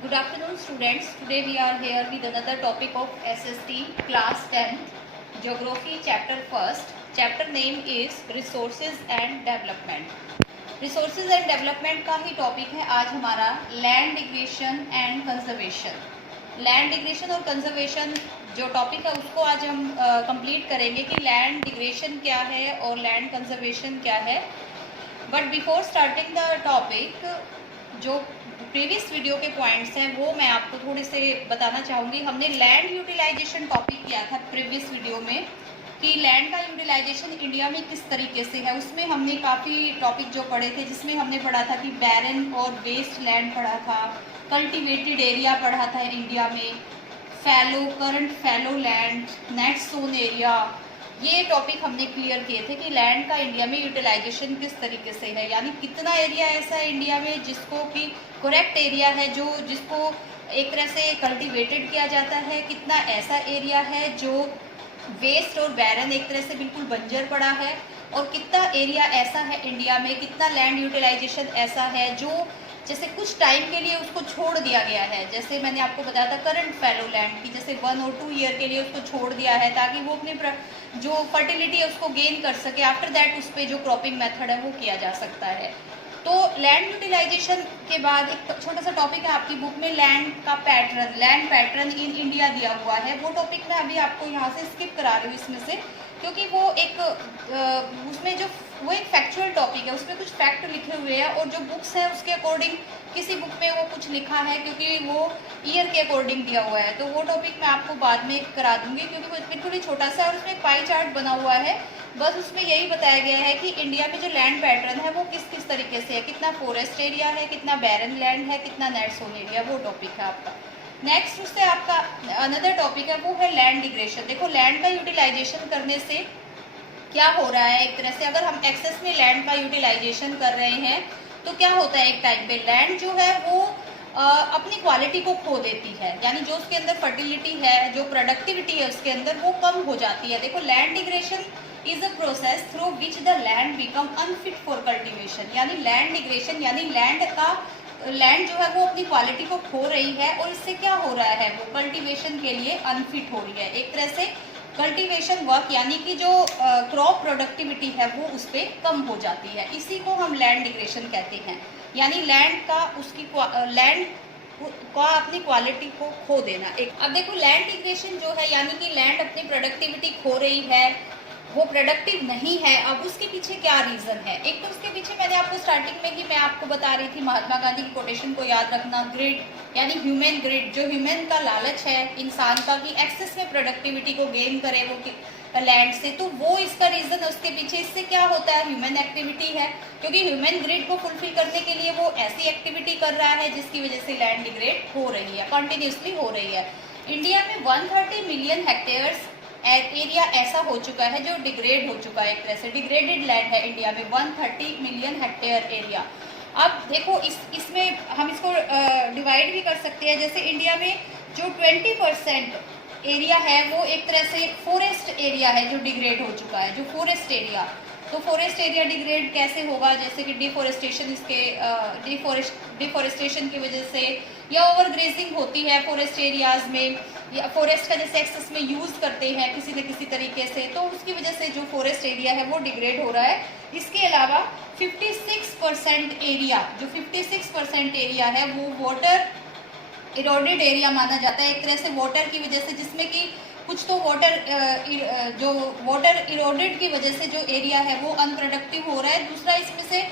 Good afternoon, students. Today we are here with another topic of SST class 10th Geography chapter 1st. Chapter name is Resources and Development. Resources and Development का ही topic है आज हमारा land digression and conservation. Land digression और conservation जो topic है उसको आज हम कंप्लीट करेंगे कि लैंड डिग्रेशन क्या है और लैंड कंजर्वेशन क्या है. But before starting the topic, जो प्रीवियस वीडियो के पॉइंट्स हैं वो मैं आपको थोड़े से बताना चाहूँगी. हमने लैंड यूटिलाइजेशन टॉपिक किया था प्रीवियस वीडियो में कि लैंड का यूटिलाइजेशन इंडिया में किस तरीके से है. उसमें हमने काफ़ी टॉपिक जो पढ़े थे, जिसमें हमने पढ़ा था कि बैरन और वेस्ट लैंड पढ़ा था, कल्टिवेटेड एरिया पढ़ा था इंडिया में, fallow current fallow land, net sown area. ये टॉपिक हमने क्लियर किए थे कि लैंड का इंडिया में यूटिलाइजेशन किस तरीके से है, यानी कितना एरिया ऐसा है इंडिया में जिसको कि करेक्ट एरिया है, जो जिसको एक तरह से कल्टीवेटेड किया जाता है, कितना ऐसा एरिया है जो वेस्ट और बैरन एक तरह से बिल्कुल बंजर पड़ा है, और कितना एरिया ऐसा है इंडिया में, कितना लैंड यूटिलाइजेशन ऐसा है जो जैसे कुछ टाइम के लिए उसको छोड़ दिया गया है. जैसे मैंने आपको बताया था करंट फैलो लैंड की, जैसे 1 और 2 ईयर के लिए उसको छोड़ दिया है ताकि वो अपने जो फर्टिलिटी है उसको गेन कर सके. आफ्टर दैट उस पर जो क्रॉपिंग मेथड है वो किया जा सकता है. तो लैंड यूटिलाइजेशन के बाद एक छोटा सा टॉपिक है आपकी बुक में, लैंड का pattern, land pattern in India दिया हुआ है. वो टॉपिक मैं अभी आपको यहाँ से स्किप करा रही हूँ इसमें से, क्योंकि वो एक उसमें जो वो एक फैक्चुअल टॉपिक है, उसमें कुछ फैक्ट लिखे हुए हैं और जो बुक्स है उसके अकॉर्डिंग किसी बुक में वो कुछ लिखा है क्योंकि वो ईयर के अकॉर्डिंग दिया हुआ है. तो वो टॉपिक मैं आपको बाद में करा दूंगी क्योंकि वो बिल्कुल ही छोटा सा है और उसमें एक पाई चार्ट बना हुआ है. बस उसमें यही बताया गया है कि इंडिया में जो लैंड पैटर्न है वो किस किस तरीके से है, कितना फॉरेस्ट एरिया है, कितना बैरन लैंड है, कितना नेट सोन एरिया. वो टॉपिक है आपका. नेक्स्ट उससे आपका अनदर टॉपिक है वो है लैंड डिग्रेशन. देखो लैंड का यूटिलाइजेशन करने से क्या हो रहा है, एक तरह से अगर हम एक्सेस में लैंड का यूटिलाइजेशन कर रहे हैं तो क्या होता है, एक टाइम पे लैंड जो है वो अपनी क्वालिटी को खो देती है, यानी जो उसके अंदर फर्टिलिटी है, जो प्रोडक्टिविटी है उसके अंदर वो कम हो जाती है. देखो land digression is a process through which the land become unfit for cultivation. यानी लैंड डिग्रेशन यानी लैंड जो है वो अपनी क्वालिटी को खो रही है और इससे क्या हो रहा है, वो कल्टीवेशन के लिए अनफिट हो रही है. एक तरह से कल्टीवेशन वर्क यानी कि जो क्रॉप प्रोडक्टिविटी है वो उस पर कम हो जाती है. इसी को हम लैंड डिग्रेशन कहते हैं, यानी लैंड का लैंड का अपनी क्वालिटी को खो देना. अब देखो लैंड डिग्रेशन जो है यानी कि लैंड अपनी प्रोडक्टिविटी खो रही है, वो प्रोडक्टिव नहीं है. अब उसके पीछे क्या रीज़न है, एक तो उसके पीछे मैंने आपको स्टार्टिंग में ही मैं आपको बता रही थी, महात्मा गांधी की कोटेशन को याद रखना, ग्रिड यानी ह्यूमन ग्रिड, जो ह्यूमन का लालच है इंसान का कि एक्सेस में प्रोडक्टिविटी को गेन करे वो लैंड से, तो वो इसका रीज़न है उसके पीछे. इससे क्या होता है, ह्यूमन एक्टिविटी है, क्योंकि ह्यूमन ग्रिड को फुलफिल करने के लिए वो ऐसी एक्टिविटी कर रहा है जिसकी वजह से लैंड डिग्रेड हो रही है, कंटिन्यूसली हो रही है. इंडिया में 130 मिलियन हेक्टेयर्स एरिया ऐसा हो चुका है जो डिग्रेड हो चुका है, एक तरह से डिग्रेडेड लैंड है इंडिया में 130 मिलियन हेक्टेयर एरिया. अब देखो इसमें हम इसको डिवाइड भी कर सकते हैं. जैसे इंडिया में जो 20% एरिया है वो एक तरह से फॉरेस्ट एरिया है जो डिग्रेड हो चुका है, जो फॉरेस्ट एरिया. तो फॉरेस्ट एरिया डिग्रेड कैसे होगा, जैसे कि डिफॉरेस्टेशन, इसके डिफॉरेस्टेशन की वजह से, या ओवर ग्रेजिंग होती है फॉरेस्ट एरियाज में, या फॉरेस्ट का जैसे एक्सेस में यूज़ करते हैं किसी न किसी तरीके से, तो उसकी वजह से जो फॉरेस्ट एरिया है वो डिग्रेड हो रहा है. इसके अलावा 56% एरिया, जो 56% एरिया है वो वाटर इरोडेड एरिया माना जाता है, एक तरह से वाटर की वजह से, जिसमें कि कुछ तो वाटर इरोडेड की वजह से जो एरिया है वो अनप्रोडक्टिव हो रहा है. दूसरा इसमें से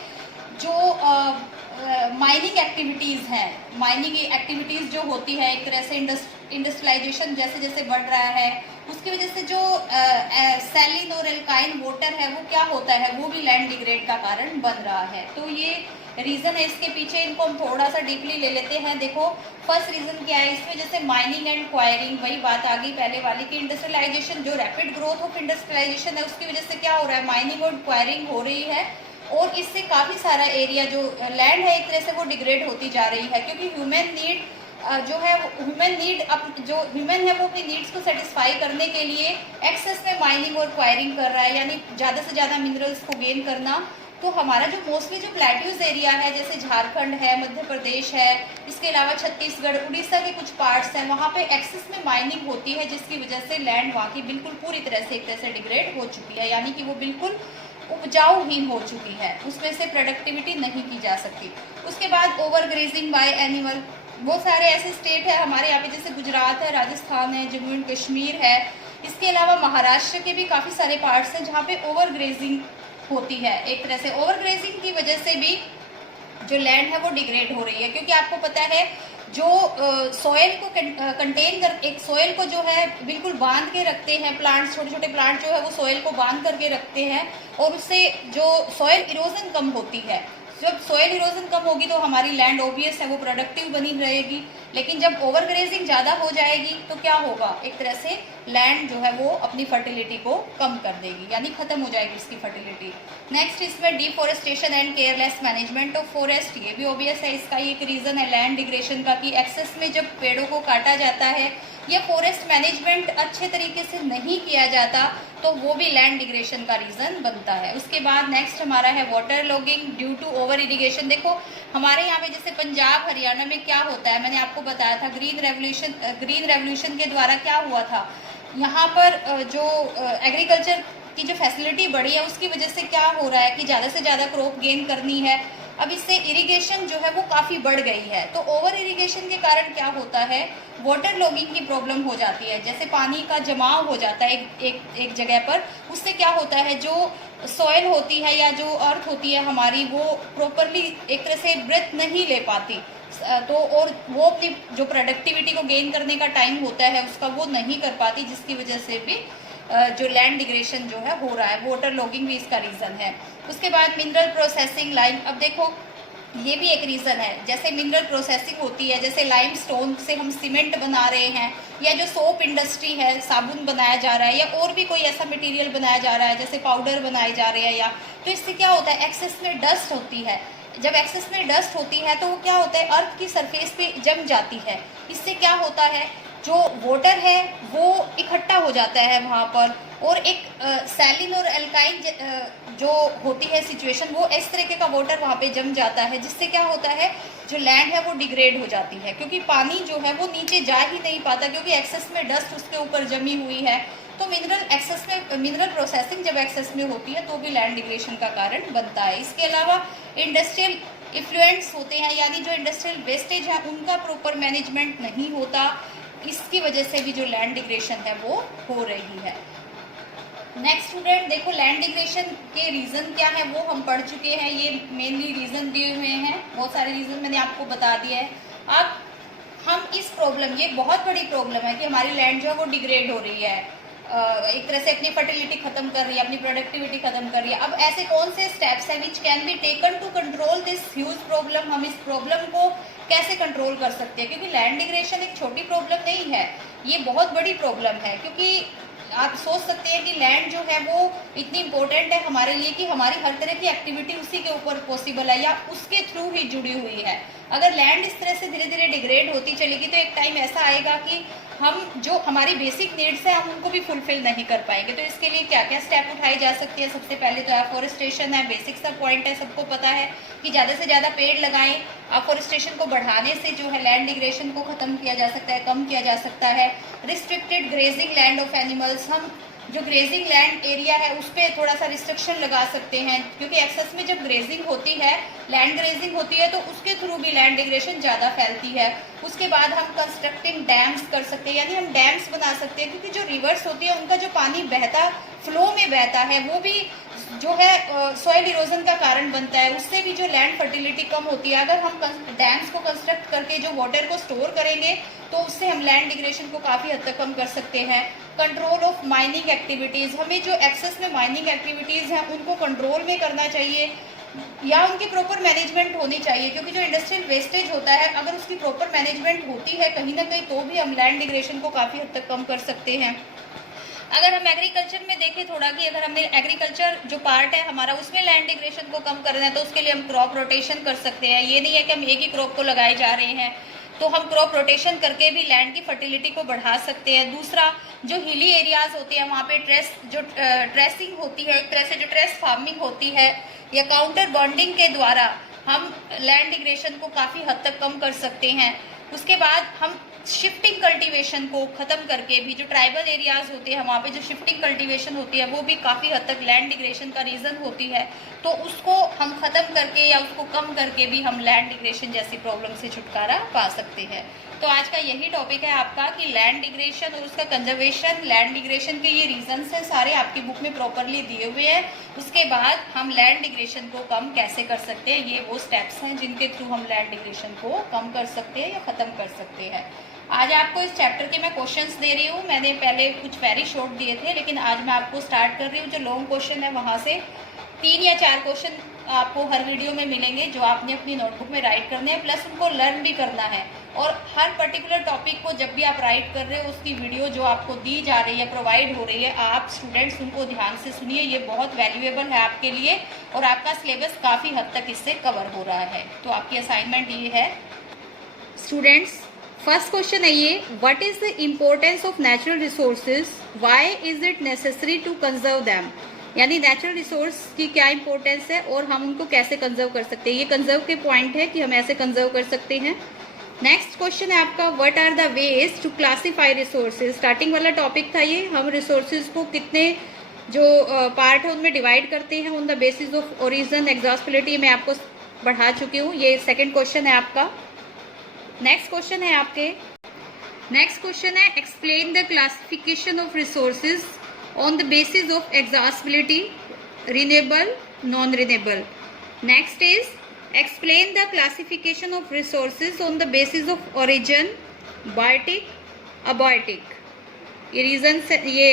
जो माइनिंग एक्टिविटीज़ हैं, माइनिंग एक्टिविटीज़ जो होती है एक तरह से इंडस्ट्रियलाइजेशन जैसे जैसे बढ़ रहा है उसकी वजह से जो सैलिन और एल्काइन वाटर है वो क्या होता है, वो भी लैंड डिग्रेड का कारण बन रहा है. तो ये रीज़न है इसके पीछे, इनको हम थोड़ा सा डीपली ले लेते हैं. देखो फर्स्ट रीज़न क्या है इसमें, जैसे माइनिंग एंड क्वायरिंग, वही बात आ गई पहले वाली कि इंडस्ट्रियलाइजेशन, जो रैपिड ग्रोथ ऑफ इंडस्ट्रियलाइजेशन है उसकी वजह से क्या हो रहा है, माइनिंग और क्वायरिंग हो रही है और इससे काफ़ी सारा एरिया जो लैंड है एक तरह से वो डिग्रेड होती जा रही है, क्योंकि ह्यूमन नीड जो है जो ह्यूमन है वो अपनी नीड्स को सेटिस्फाई करने के लिए एक्सेस में माइनिंग और क्वायरिंग कर रहा है, यानी ज़्यादा से ज़्यादा मिनरल्स को गेन करना तो हमारा जो मोस्टली जो प्लेट्यूज एरिया है, जैसे झारखंड है, मध्य प्रदेश है, इसके अलावा छत्तीसगढ़, उड़ीसा के कुछ पार्ट्स हैं, वहाँ पे एक्सेस में माइनिंग होती है, जिसकी वजह से लैंड वहाँ की बिल्कुल पूरी तरह से एक तरह से डिग्रेड हो चुकी है, यानी कि वो बिल्कुल उपजाऊहीन हो चुकी है, उसमें से प्रोडक्टिविटी नहीं की जा सकती। उसके बाद ओवर ग्रेजिंग बाय एनिमल, बहुत सारे ऐसे स्टेट है हमारे यहाँ पे, जैसे गुजरात है, राजस्थान है, जम्मू एंड कश्मीर है, इसके अलावा महाराष्ट्र के भी काफ़ी सारे पार्ट्स हैं जहाँ पे ओवर ग्रेजिंग होती है। एक तरह से ओवर ग्रेजिंग की वजह से भी जो लैंड है वो डिग्रेड हो रही है, क्योंकि आपको पता है जो सॉयल को कंटेन कर, एक सॉयल को जो है बिल्कुल बांध के रखते हैं प्लांट्स, छोटे छोटे प्लांट जो है वो सॉयल को बांध करके रखते हैं, और उससे जो सॉयल इरोजन कम होती है। जब सॉयल इरोजन कम होगी तो हमारी लैंड ऑब्वियस है वो प्रोडक्टिव बनी रहेगी, लेकिन जब ओवर ग्रेजिंग ज़्यादा हो जाएगी तो क्या होगा, एक तरह से लैंड जो है वो अपनी फर्टिलिटी को कम कर देगी, यानी खत्म हो जाएगी उसकी फर्टिलिटी। नेक्स्ट इसमें deforestation and careless management of forest, ये भी ऑब्वियस है, इसका एक रीज़न है लैंड डिग्रेशन का, कि एक्सेस में जब पेड़ों को काटा जाता है या फॉरेस्ट मैनेजमेंट अच्छे तरीके से नहीं किया जाता तो वो भी लैंड डिग्रेशन का रीज़न बनता है। उसके बाद नेक्स्ट हमारा है water logging due to over irrigation. देखो हमारे यहाँ पे जैसे पंजाब हरियाणा में क्या होता है, मैंने आपको बताया था ग्रीन रेवोल्यूशन के द्वारा क्या हुआ था, यहाँ पर जो एग्रीकल्चर की जो फैसिलिटी बढ़ी है उसकी वजह से क्या हो रहा है कि ज़्यादा से ज़्यादा क्रॉप गेन करनी है, अब इससे इरिगेशन जो है वो काफ़ी बढ़ गई है, तो ओवर इरिगेशन के कारण क्या होता है, वाटर लॉगिंग की प्रॉब्लम हो जाती है, जैसे पानी का जमाव हो जाता है एक जगह पर, उससे क्या होता है जो सॉइल होती है या जो अर्थ होती है हमारी वो प्रॉपरली एक तरह से ब्रेथ नहीं ले पाती, तो और वो अपनी जो प्रोडक्टिविटी को गेन करने का टाइम होता है उसका वो नहीं कर पाती, जिसकी वजह से भी जो लैंड डिग्रेशन जो है हो रहा है, वाटर लॉगिंग भी इसका रीज़न है। उसके बाद मिनरल प्रोसेसिंग लाइम, अब देखो ये भी एक रीज़न है, जैसे मिनरल प्रोसेसिंग होती है, जैसे लाइमस्टोन से हम सीमेंट बना रहे हैं, या जो सोप इंडस्ट्री है साबुन बनाया जा रहा है, या और भी कोई ऐसा मटेरियल बनाया जा रहा है जैसे पाउडर बनाए जा रहे हैं, या तो इससे क्या होता है एक्सेस में डस्ट होती है, जब एक्सेस में डस्ट होती है तो वो क्या होता है अर्थ की सरफेस पे जम जाती है, इससे क्या होता है जो वाटर है वो इकट्ठा हो जाता है वहाँ पर, और एक सैलिन और एल्काइन जो होती है सिचुएशन, वो इस तरीके का वाटर वहाँ पे जम जाता है, जिससे क्या होता है जो लैंड है वो डिग्रेड हो जाती है, क्योंकि पानी जो है वो नीचे जा ही नहीं पाता, क्योंकि एक्सेस में डस्ट उसके ऊपर जमी हुई है। तो मिनरल प्रोसेसिंग जब एक्सेस में होती है तो भी लैंड डिग्रेशन का कारण बनता है। इसके अलावा इंडस्ट्रियल इफ्लुएंट्स होते हैं, यानी जो इंडस्ट्रियल वेस्टेज है उनका प्रॉपर मैनेजमेंट नहीं होता, इसकी वजह से भी जो लैंड डिग्रेशन है वो हो रही है। नेक्स्ट स्टूडेंट देखो लैंड डिग्रेशन के रीज़न क्या है वो हम पढ़ चुके हैं, ये मेनली रीज़न दिए हुए हैं, बहुत सारे रीज़न मैंने आपको बता दिया है। अब हम इस प्रॉब्लम, ये बहुत बड़ी प्रॉब्लम है कि हमारी लैंड जो है वो डिग्रेड हो रही है, एक तरह से अपनी फर्टिलिटी खत्म कर रही है, अपनी प्रोडक्टिविटी खत्म कर रही है। अब ऐसे कौन से स्टेप्स हैं which can be taken to control this huge problem, हम इस प्रॉब्लम को कैसे कंट्रोल कर सकते हैं, क्योंकि लैंड डिग्रेशन एक छोटी प्रॉब्लम नहीं है, ये बहुत बड़ी प्रॉब्लम है, क्योंकि आप सोच सकते हैं कि लैंड जो है वो इतनी इम्पोर्टेंट है हमारे लिए कि हमारी हर तरह की एक्टिविटी उसी के ऊपर पॉसिबल है या उसके थ्रू ही जुड़ी हुई है। अगर लैंड इस तरह से धीरे धीरे डिग्रेड होती चलेगी तो एक टाइम ऐसा आएगा कि हम जो हमारी बेसिक नीड्स है हम उनको भी फुलफिल नहीं कर पाएंगे। तो इसके लिए क्या क्या स्टेप उठाए जा सकते हैं, सबसे पहले तो एफोरेस्टेशन है, बेसिक सा पॉइंट है, सबको पता है कि ज़्यादा से ज़्यादा पेड़ लगाएं। एफोरेस्टेशन को बढ़ाने से जो है लैंड डिग्रेशन को ख़त्म किया जा सकता है, कम किया जा सकता है। Restricted grazing land of animals, हम जो ग्रेजिंग लैंड एरिया है उस पर थोड़ा सा रिस्ट्रिक्शन लगा सकते हैं, क्योंकि एक्सेस में जब ग्रेजिंग होती है, लैंड ग्रेजिंग होती है तो उसके थ्रू भी लैंड डिग्रेशन ज़्यादा फैलती है। उसके बाद हम कंस्ट्रक्टिंग डैम्स कर सकते हैं, यानी हम डैम्स बना सकते हैं, क्योंकि जो रिवर्स होती है उनका जो पानी बहता फ्लो में बहता है वो भी जो है सॉइल इरोजन का कारण बनता है, उससे भी जो लैंड फर्टिलिटी कम होती है। अगर हम डैम्स को कंस्ट्रक्ट करके जो वाटर को स्टोर करेंगे तो उससे हम लैंड डिग्रेशन को काफ़ी हद तक कम कर सकते हैं। कंट्रोल ऑफ माइनिंग एक्टिविटीज़, हमें जो एक्सेस में माइनिंग एक्टिविटीज़ हैं उनको कंट्रोल में करना चाहिए या उनकी प्रॉपर मैनेजमेंट होनी चाहिए, क्योंकि जो इंडस्ट्रियल वेस्टेज होता है अगर उसकी प्रॉपर मैनेजमेंट होती है कहीं ना कहीं तो भी हम लैंड डिग्रेशन को काफ़ी हद तक कम कर सकते हैं। अगर हम एग्रीकल्चर में देखें थोड़ा कि अगर हमने एग्रीकल्चर जो पार्ट है हमारा उसमें लैंड डिग्रेशन को कम करना है तो उसके लिए हम क्रॉप रोटेशन कर सकते हैं। ये नहीं है कि हम एक ही क्रॉप को लगाए जा रहे हैं, तो हम क्रॉप रोटेशन करके भी लैंड की फर्टिलिटी को बढ़ा सकते हैं। दूसरा, जो हिली एरियाज़ होते हैं वहाँ पे ट्रेसिंग होती है, एक तरह से जो ट्रेस फार्मिंग होती है, या काउंटर बॉन्डिंग के द्वारा हम लैंड डिग्रेडेशन को काफ़ी हद तक कम कर सकते हैं। उसके बाद हम शिफ्टिंग कल्टीवेशन को ख़त्म करके भी, जो ट्राइबल एरियाज़ होते हैं वहाँ पे जो शिफ्टिंग कल्टीवेशन होती है वो भी काफ़ी हद तक लैंड डिग्रेडेशन का रीज़न होती है, तो उसको हम ख़त्म करके या उसको कम करके भी हम लैंड डिग्रेडेशन जैसी प्रॉब्लम से छुटकारा पा सकते हैं। तो आज का यही टॉपिक है आपका कि लैंड डिग्रेडेशन और उसका कंजर्वेशन। लैंड डिग्रेडेशन के ये रीजंस हैं, सारे आपकी बुक में प्रॉपरली दिए हुए हैं। उसके बाद हम लैंड डिग्रेडेशन को कम कैसे कर सकते हैं, ये वो स्टेप्स हैं जिनके थ्रू हम लैंड डिग्रेडेशन को कम कर सकते हैं या ख़त्म कर सकते हैं। आज आपको इस चैप्टर के मैं क्वेश्चंस दे रही हूँ। मैंने पहले कुछ वेरी शॉर्ट दिए थे, लेकिन आज मैं आपको स्टार्ट कर रही हूँ जो लॉन्ग क्वेश्चन है वहाँ से 3 या 4 क्वेश्चन आपको हर वीडियो में मिलेंगे जो आपने अपनी नोटबुक में राइट करने हैं, प्लस उनको लर्न भी करना है। और हर पर्टिकुलर टॉपिक को जब भी आप राइट कर रहे हो उसकी वीडियो जो आपको दी जा रही है, प्रोवाइड हो रही है, आप स्टूडेंट्स उनको ध्यान से सुनिए। ये बहुत वैल्यूएबल है आपके लिए और आपका सिलेबस काफ़ी हद तक इससे कवर हो रहा है। तो आपकी असाइनमेंट ये है स्टूडेंट्स। फर्स्ट क्वेश्चन है ये, what is the importance of natural resources, why is it necessary to conserve them. यानी नेचुरल रिसोर्स की क्या इंपॉर्टेंस है और हम उनको कैसे कंजर्व कर सकते हैं। ये कंजर्व के पॉइंट है कि हम ऐसे कंजर्व कर सकते हैं। नेक्स्ट क्वेश्चन है आपका, what are the ways to classify resources. Starting वाला टॉपिक था ये, हम रिसोर्सेज को कितने जो पार्ट है उनमें डिवाइड करते हैं on the basis of origin, exhaustibility मैं आपको बढ़ा चुकी हूँ। ये सेकेंड क्वेश्चन है आपका। नेक्स्ट क्वेश्चन है आपके, नेक्स्ट क्वेश्चन है, explain the classification of resources on the basis of exhaustibility, renewable, non-renewable. Next is explain the classification of resources on the basis of origin, biotic, abiotic. ये reason से ये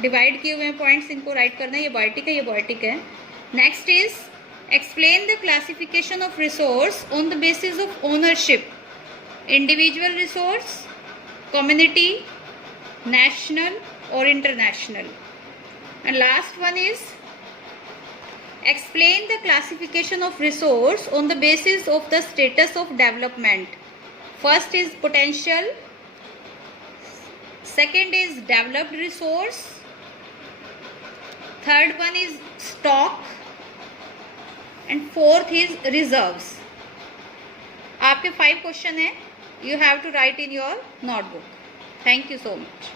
divide किए हुए हैं points, इनको right करना है। ये बायोटिक है, ये बायोटिक है। Next is explain the classification of resource on the basis of ownership, individual resource, community, national or international. And last one is explain the classification of resource on the basis of the status of development. First is potential, second is developed resource, third one is stock, and fourth is reserves. आपके 5 question है, you have to write in your notebook. Thank you so much.